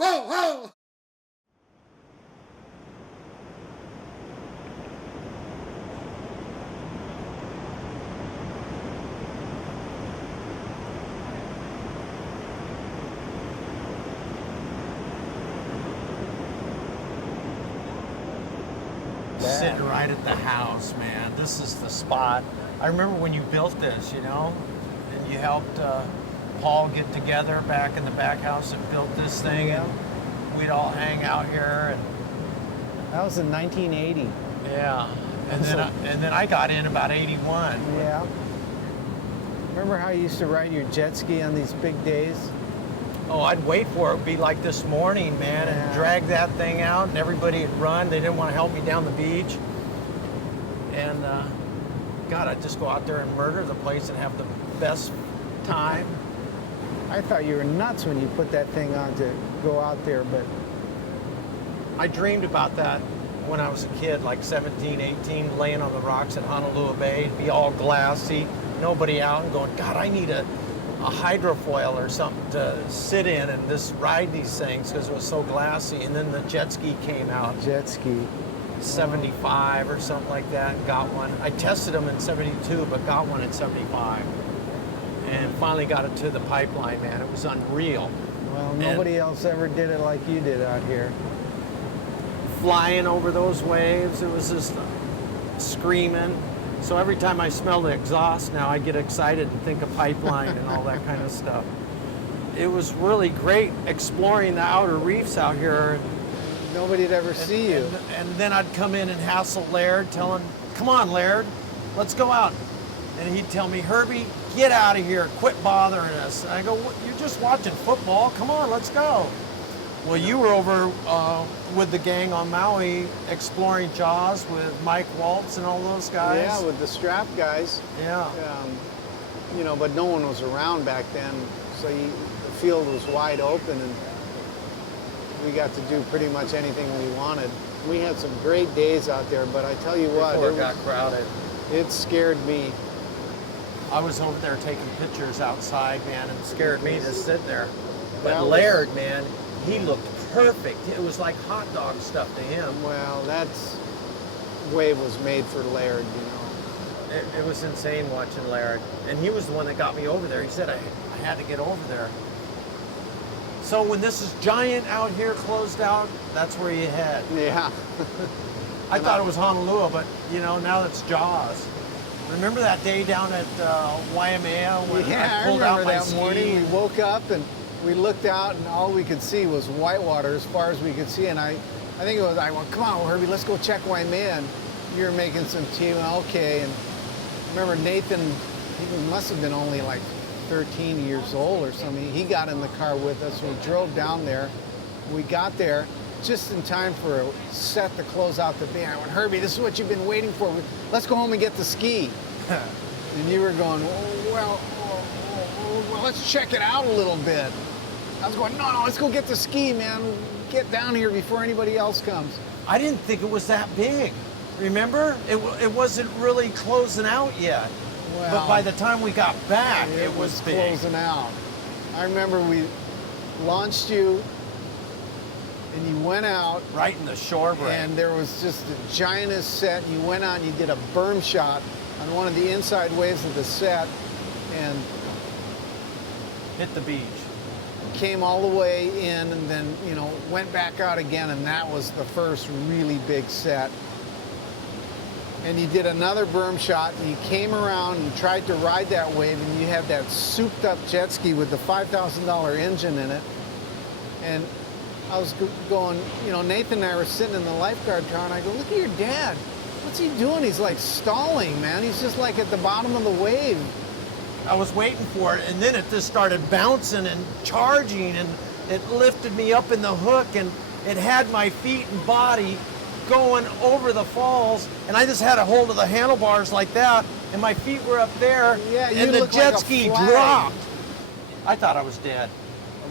Sitting right at the house, man. This is the spot. I remember when you built this, you know, and you helped Paul get together back in the back house and built this thing. Yeah. And we'd all hang out here. And That was in 1980. yeah, and then I got in about 81. Yeah. Remember how you used to ride your jet ski on these big days? Oh, I'd wait for it. It'd be like this morning, man, and Yeah. drag that thing out, and everybody would run. They didn't want to help me down the beach. And, God, I'd just go out there and murder the place and have the best time. I thought you were nuts when you put that thing on to go out there, but I dreamed about that when I was a kid, like 17, 18, laying on the rocks at Honolulu Bay. It'd be all glassy, nobody out, and going, God, I need a hydrofoil or something to sit in and just ride these things because it was so glassy. And then the jet ski came out, jet ski. 75 or something like that, and got one. I tested them in 72, but got one at 75. And finally got it to the pipeline, man. It was unreal. Well, nobody else ever did it like you did out here. Flying over those waves, it was just screaming. So every time I smell the exhaust now, I get excited and think of pipeline and all that kind of stuff. It was really great exploring the outer reefs out here. Nobody'd ever see you. And then I'd come in and hassle Laird, tell him, come on, Laird, let's go out. And he'd tell me, Herbie, get out of here, quit bothering us. And I go, you're just watching football, come on, let's go. Well, you were over with the gang on Maui exploring Jaws with Mike Waltz and all those guys. Yeah, with the strap guys. Yeah. You know, but no one was around back then, so the field was wide open, and we got to do pretty much anything we wanted. We had some great days out there, but I tell you what, Before it got crowded. It scared me. I was over there taking pictures outside, man, and it scared me to sit there. But That Laird, man, he looked perfect. It was like hot dog stuff to him. Well, that's wave was made for Laird, you know. It was insane watching Laird. And he was the one that got me over there. He said I had to get over there. So when this is giant out here, closed out, that's where you head. Yeah. I thought it was Honolulu, but, you know, now it's Jaws. Remember that day down at Waimea when I pulled out my that ski? morning. We woke up and we looked out and all we could see was whitewater as far as we could see. And I think it was, I went, come on, Herbie, let's go check Waimea. And you were making some tea. Okay. And I remember Nathan, he must have been only like 13 years old or something. He got in the car with us. We drove down there. We got there just in time for a set to close out the day. I went, Herbie, this is what you've been waiting for. Let's go home and get the ski. And you were going, well, let's check it out a little bit. I was going, no, let's go get the ski, man. Get down here before anybody else comes. I didn't think it was that big. Remember? It wasn't really closing out yet. Well, but by the time we got back, it was big. Closing out. I remember we launched you and you went out. Right in the shore break. And there was just the giantest set. You went out and you did a berm shot on one of the inside waves of the set and hit the beach. Came all the way in and then, you know, went back out again, and that was the first really big set. And you did another berm shot, and you came around and tried to ride that wave, and you had that souped up jet ski with the $5,000 engine in it. And I was going, you know, Nathan and I were sitting in the lifeguard car, and I go, look at your dad. What's he doing? He's like stalling, man. He's just like at the bottom of the wave. I was waiting for it, and then it just started bouncing and charging, and it lifted me up in the hook, and it had my feet and body going over the falls, and I just had a hold of the handlebars like that, and my feet were up there, and the jet ski dropped. I thought I was dead.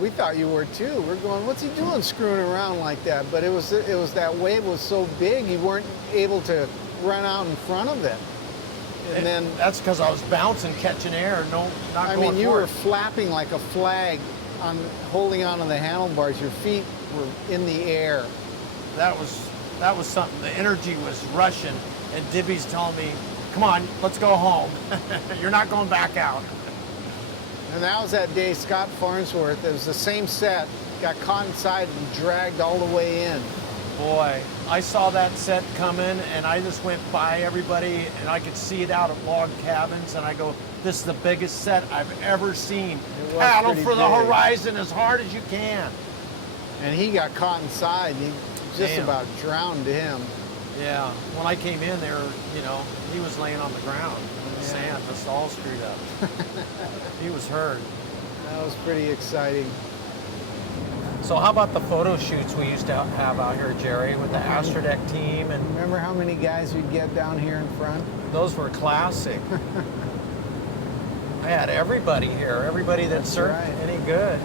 We thought you were too. We're going, what's he doing screwing around like that? But it was that wave was so big, you weren't able to run out in front of it. And then that's because I was bouncing, catching air, not going you for were it. flapping like a flag on holding onto the handlebars, your feet were in the air. That was something. The energy was rushing, and Dibby's telling me, "Come on, let's go home. You're not going back out." And that was that day Scott Farnsworth, it was the same set, got caught inside and dragged all the way in. Boy, I saw that set coming, and I just went by everybody, and I could see it out of log cabins, and I go, "This is the biggest set I've ever seen. Paddle for the horizon as hard as you can." And he got caught inside. He just about drowned him. Yeah, when I came in there, you know, he was laying on the ground in the sand, just all screwed up. He was hurt. That was pretty exciting. So how about the photo shoots we used to have out here, Jerry, with the Astrodeck team? And remember how many guys we'd get down here in front? Those were classic. I had everybody here, everybody that surfed any good.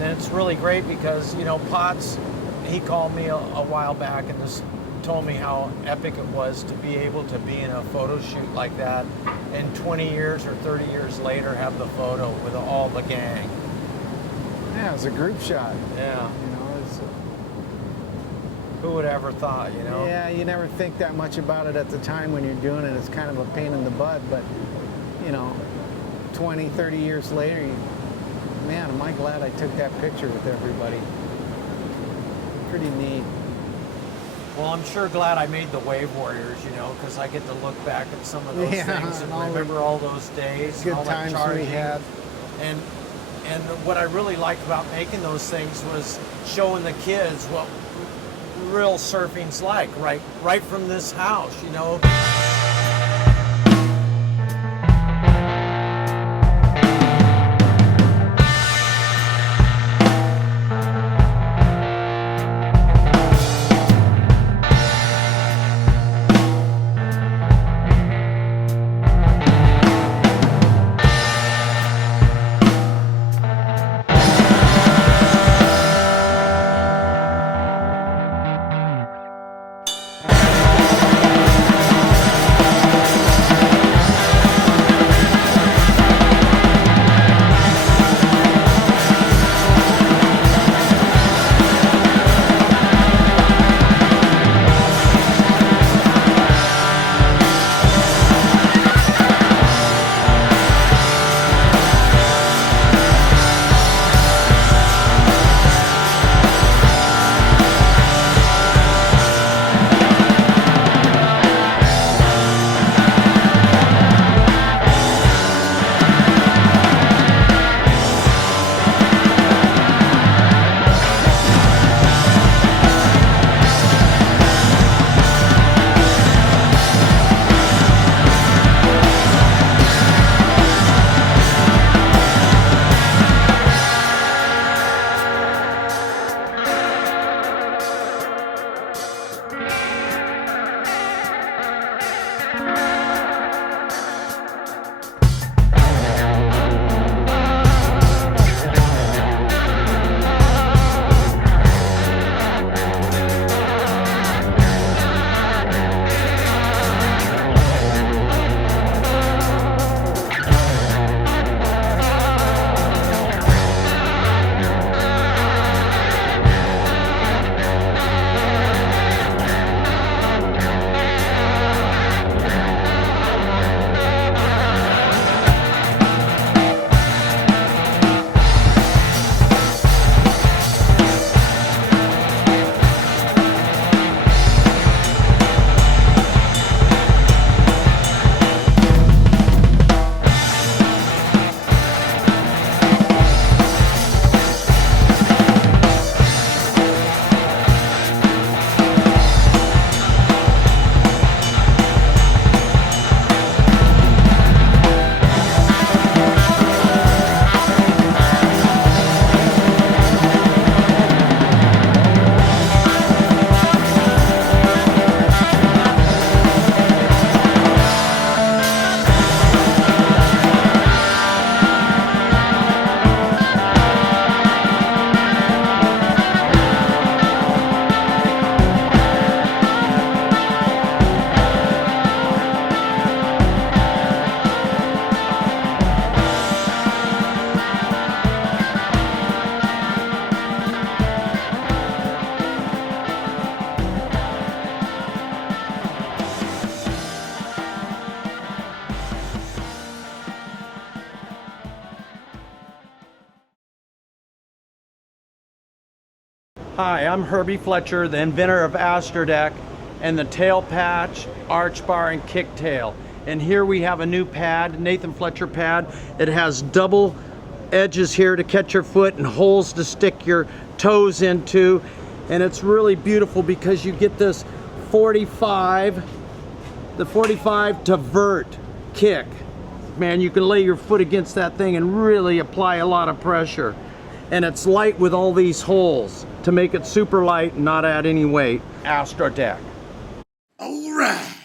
And it's really great because, you know, Potts, he called me a while back and just told me how epic it was to be able to be in a photo shoot like that and 20 years or 30 years later have the photo with all the gang. Yeah, it was a group shot. Yeah. You know, it's, who would ever thought, you know? Yeah, you never think that much about it at the time when you're doing it. It's kind of a pain in the butt, but, you know, 20, 30 years later, man, am I glad I took that picture with everybody. Pretty neat. Well, I'm sure glad I made the Wave Warriors, you know, because I get to look back at some of those things and remember all those days. Good and all times that charging. we had. And what I really liked about making those things was showing the kids what real surfing's like, right from this house, you know. Hi, I'm Hervie Fletcher, the inventor of Astrodeck and the tail patch, arch bar, and kicktail. And here we have a new pad, Nathan Fletcher pad. It has double edges here to catch your foot and holes to stick your toes into. And it's really beautiful because you get this 45 to vert kick. Man, you can lay your foot against that thing and really apply a lot of pressure. And it's light with all these holes to make it super light and not add any weight. Astrodeck. All right.